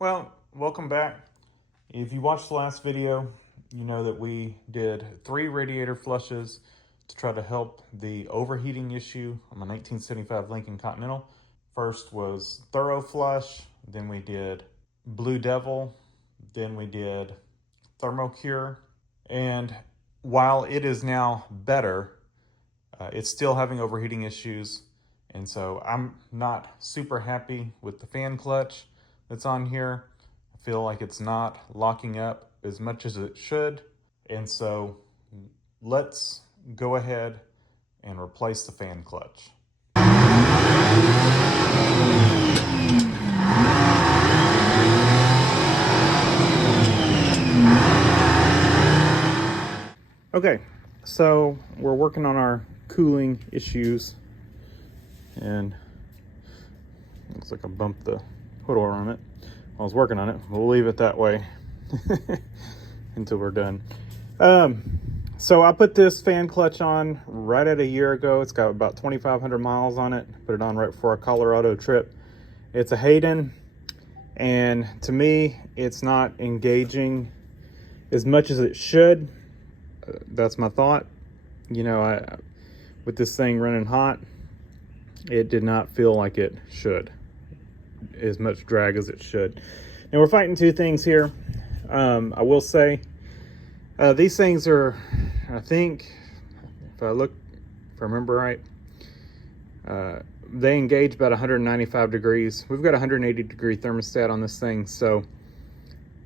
Well, welcome back. If you watched the last video, you know that we did 3 radiator flushes to try to help the overheating issue on the 1975 Lincoln Continental. First was Thoro-flush, then we did Blue Devil, then we did Thermo-Cure. And while it is now better, it's still having overheating issues. And so I'm not super happy with the fan clutch that's on here. I feel like it's not locking up as much as it should. And so let's go ahead and replace the fan clutch. Okay, so we're working on our cooling issues, and looks like I bumped the hood oil on it. I was working on it. We'll leave it that way until we're done. So I put this fan clutch on right at a year ago. It's got about 2,500 miles on it. Put it on right before a Colorado trip. It's a Hayden, and to me, it's not engaging as much as it should. That's my thought. You know, with this thing running hot, it did not feel like it should, as much drag as it should. Now we're fighting two things here. I will say these things are, I think, if I remember right, they engage about 195 degrees. We've got a 180 degree thermostat on this thing, so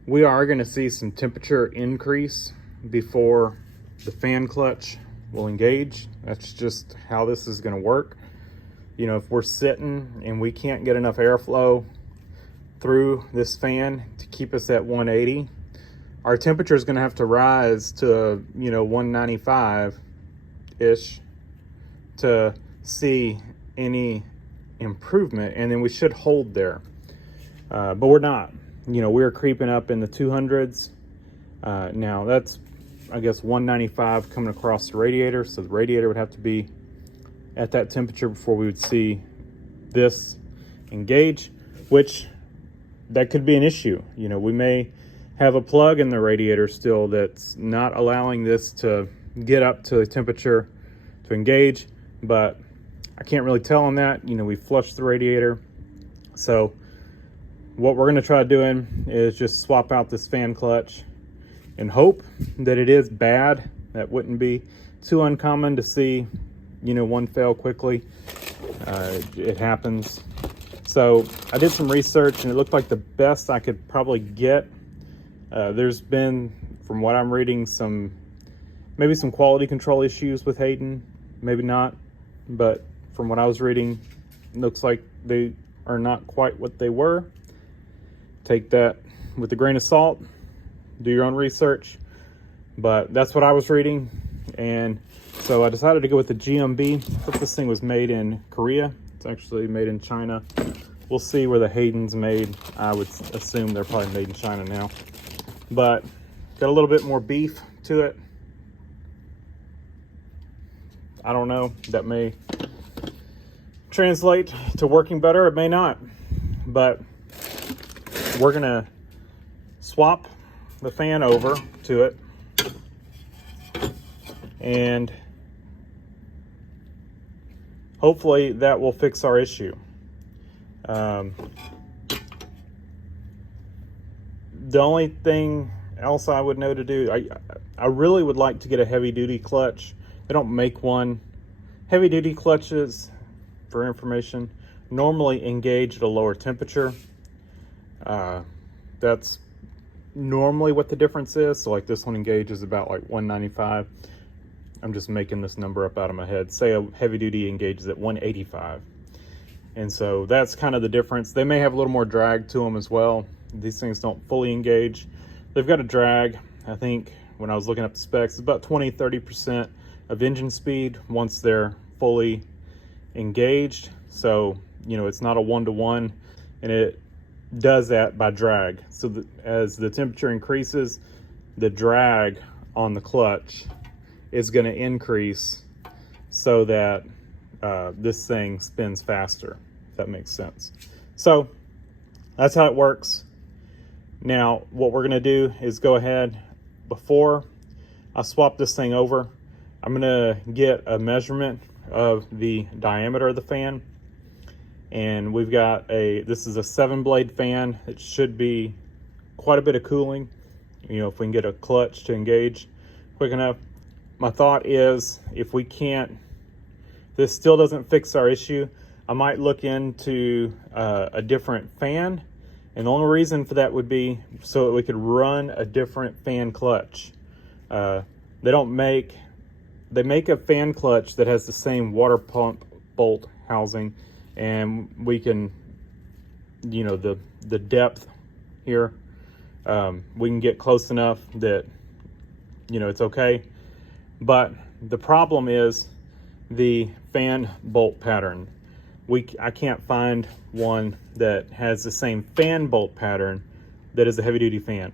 we are going to see some temperature increase before the fan clutch will engage. That's just how this is going to work. You know, if we're sitting and we can't get enough airflow through this fan to keep us at 180, our temperature is going to have to rise to, 195-ish to see any improvement, and then we should hold there. But we're not. We're creeping up in the 200s. Now that's, I guess, 195 coming across the radiator, so the radiator would have to be at that temperature before we would see this engage, which that could be an issue. We may have a plug in the radiator still that's not allowing this to get up to a temperature to engage, but I can't really tell on that. We flushed the radiator. So what we're going to try doing is just swap out this fan clutch and hope that it is bad. That wouldn't be too uncommon to see, one fail quickly. It happens. So I did some research, and it looked like the best I could probably get. There's been, from what I'm reading, maybe some quality control issues with Hayden, maybe not, but from what I was reading, it looks like they are not quite what they were. Take that with a grain of salt. Do your own research, but that's what I was reading. And so I decided to go with the GMB. I thought this thing was made in Korea. It's actually made in China. We'll see where the Hayden's made. I would assume they're probably made in China now, but got a little bit more beef to it. I don't know, that may translate to working better. It may not, but we're gonna swap the fan over to it, and hopefully that will fix our issue. The only thing else I would know to do, I really would like to get a heavy duty clutch. They don't make one. Heavy duty clutches, for information, normally engage at a lower temperature. That's normally what the difference is. So like this one engages about like 195. I'm just making this number up out of my head. Say a heavy duty engages at 185. And so that's kind of the difference. They may have a little more drag to them as well. These things don't fully engage. They've got a drag, I think when I was looking up the specs, it's about 20-30% of engine speed once they're fully engaged. So, it's not a 1-to-1, and it does that by drag. So as the temperature increases, the drag on the clutch is going to increase so that this thing spins faster, if that makes sense. So that's how it works. Now, what we're gonna do is go ahead, before I swap this thing over, I'm gonna get a measurement of the diameter of the fan. And we've got this is a 7-blade fan. It should be quite a bit of cooling, you know, if we can get a clutch to engage quick enough. My thought is, if we can't, this still doesn't fix our issue, I might look into a different fan. And the only reason for that would be so that we could run a different fan clutch. They make a fan clutch that has the same water pump bolt housing, and we can, you know, the depth here, we can get close enough that, you know, it's okay. But the problem is the fan bolt pattern. I can't find one that has the same fan bolt pattern that is a heavy duty fan.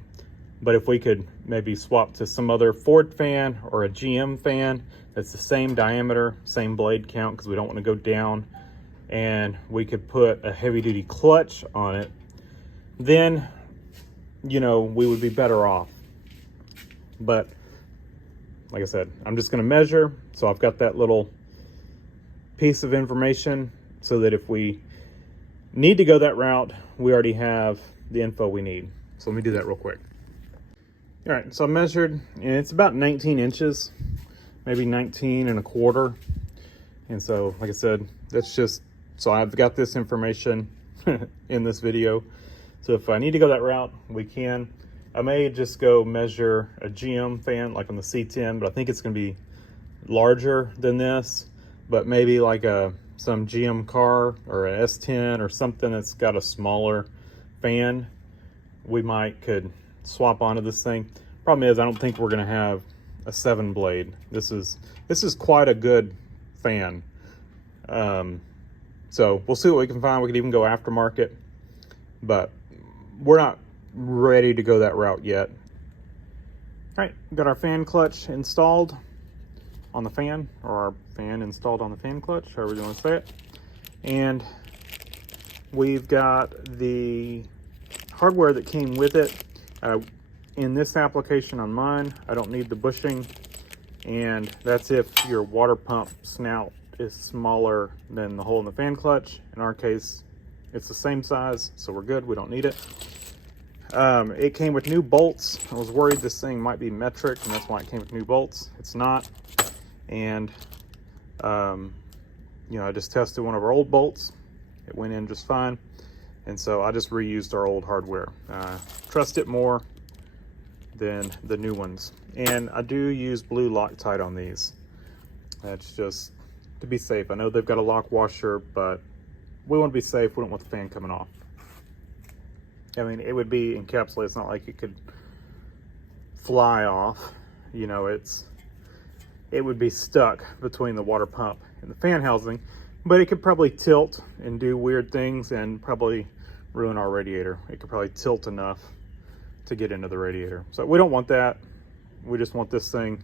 But if we could maybe swap to some other Ford fan or a GM fan that's the same diameter, same blade count, because we don't want to go down, and we could put a heavy duty clutch on it, then, you know, we would be better off. But like I said, I'm just going to measure. So I've got that little piece of information so that if we need to go that route, we already have the info we need. So let me do that real quick. All right, so I measured, and it's about 19 inches, maybe 19 and a quarter. And so, like I said, that's just, so I've got this information in this video. So if I need to go that route, we can. I may just go measure a GM fan like on the C10, but I think it's gonna be larger than this, but maybe like some GM car or an S10 or something that's got a smaller fan, we could swap onto this thing. Problem is, I don't think we're gonna have a 7-blade. This is quite a good fan. So we'll see what we can find. We could even go aftermarket, but we're not ready to go that route yet. All right, got our fan clutch installed on the fan, or our fan installed on the fan clutch, however you want to say it. And we've got the hardware that came with it. In this application on mine, I don't need the bushing, and that's if your water pump snout is smaller than the hole in the fan clutch. In our case, it's the same size, so we're good, we don't need it. It came with new bolts. I was worried this thing might be metric, and that's why it came with new bolts. It's not. And you know, I just tested one of our old bolts. It went in just fine, and so I just reused our old hardware. Trust it more than the new ones. And I do use blue Loctite on these. That's just to be safe. I know they've got a lock washer, but we want to be safe. We don't want the fan coming off. I mean, it would be encapsulated. It's not like it could fly off. You know, it would be stuck between the water pump and the fan housing, but it could probably tilt and do weird things and probably ruin our radiator. It could probably tilt enough to get into the radiator. So we don't want that. We just want this thing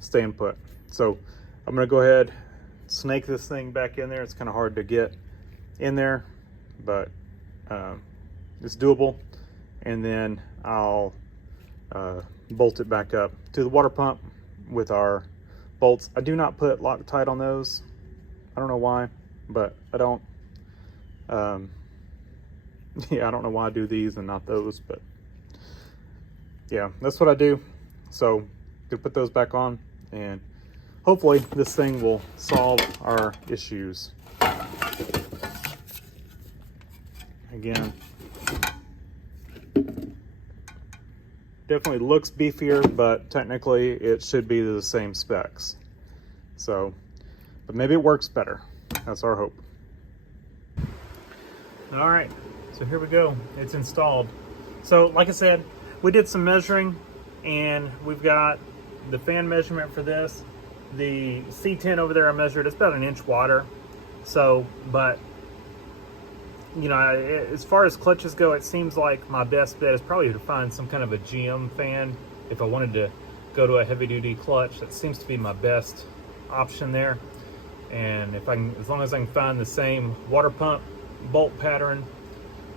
staying put. So I'm gonna go ahead, snake this thing back in there. It's kind of hard to get in there, but it's doable. And then I'll bolt it back up to the water pump with our bolts. I do not put Loctite on those. I don't know why, but I don't. Yeah, I don't know why I do these and not those, but yeah, that's what I do. So gonna put those back on, and hopefully this thing will solve our issues. Again, definitely looks beefier, but technically it should be the same specs. So, but maybe it works better. That's our hope. All right, so here we go. It's installed. So like I said, we did some measuring, and we've got the fan measurement for this. The C10 over there I measured, it's about 1 inch wider. So, but you know, as far as clutches go, it seems like my best bet is probably to find some kind of a GM fan. If I wanted to go to a heavy duty clutch, that seems to be my best option there. And if I can, as long as I can find the same water pump bolt pattern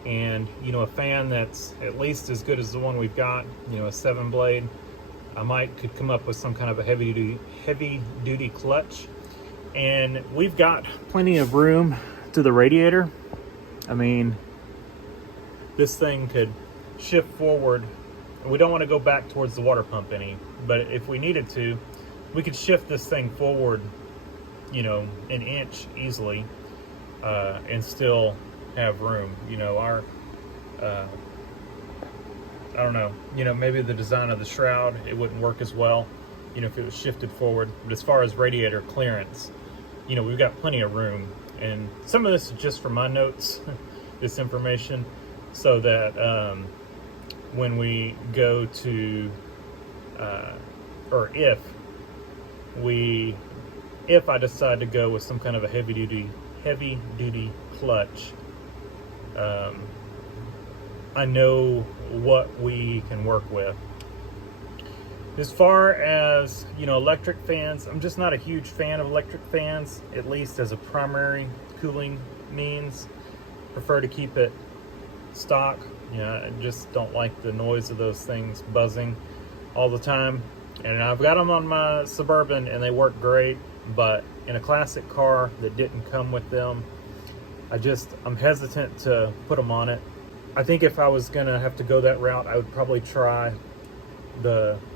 and you know, a fan that's at least as good as the one we've got, you know, a 7-blade. I could come up with some kind of a heavy duty clutch, and we've got plenty of room to the radiator. I mean, this thing could shift forward. We don't want to go back towards the water pump any, but if we needed to, we could shift this thing forward, you know, an inch easily, and still have room. You know, our I don't know, you know, maybe the design of the shroud, it wouldn't work as well, you know, if it was shifted forward. But as far as radiator clearance, you know, we've got plenty of room. And some of this is just from my notes, this information, so that when we go to, or if I decide to go with some kind of a heavy duty clutch, I know what we can work with. As far as, you know, electric fans, I'm just not a huge fan of electric fans, at least as a primary cooling means. Prefer to keep it stock. You know, I just don't like the noise of those things buzzing all the time. And I've got them on my Suburban and they work great, but in a classic car that didn't come with them, I'm hesitant to put them on it. I think if I was gonna have to go that route, I would probably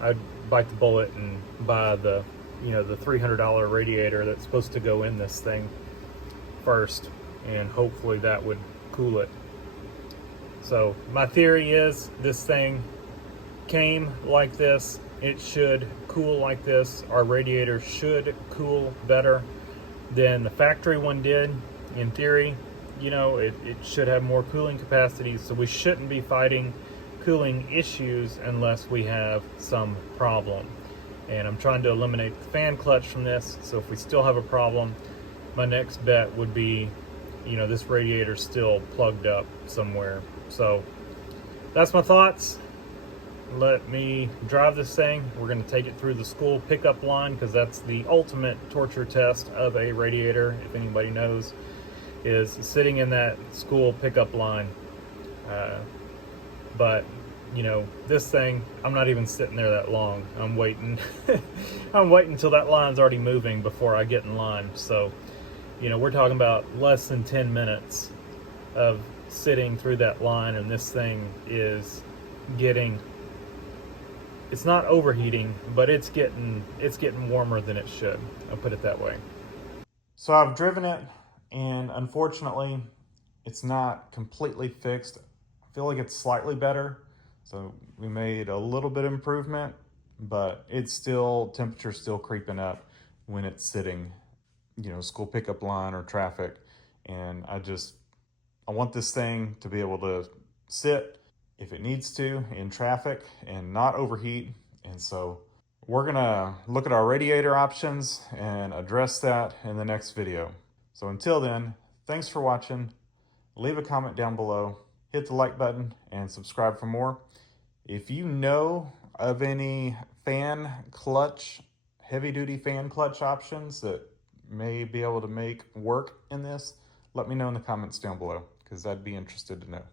I'd bite the bullet and buy the, you know, the $300 radiator that's supposed to go in this thing first, and hopefully that would cool it. So my theory is this thing came like this, it should cool like this. Our radiator should cool better than the factory one did, in theory. You know, it should have more cooling capacity, so we shouldn't be fighting cooling issues unless we have some problem. And I'm trying to eliminate the fan clutch from this, so if we still have a problem, my next bet would be, you know, this radiator's still plugged up somewhere. So that's my thoughts. Let me drive this thing. We're going to take it through the school pickup line, because that's the ultimate torture test of a radiator, if anybody knows, is sitting in that school pickup line. But you know, this thing, I'm not even sitting there that long. I'm waiting. I'm waiting until that line's already moving before I get in line. So, you know, we're talking about less than 10 minutes of sitting through that line, and this thing is it's not overheating, but it's getting warmer than it should. I'll put it that way. So I've driven it, and unfortunately, it's not completely fixed. I feel like it's slightly better. So we made a little bit of improvement, but temperature's still creeping up when it's sitting, you know, school pickup line or traffic. And I want this thing to be able to sit if it needs to in traffic and not overheat. And so we're gonna look at our radiator options and address that in the next video. So until then, thanks for watching. Leave a comment down below, hit the like button, and subscribe for more. If you know of any heavy-duty fan clutch options that may be able to make work in this, let me know in the comments down below, because I'd be interested to know.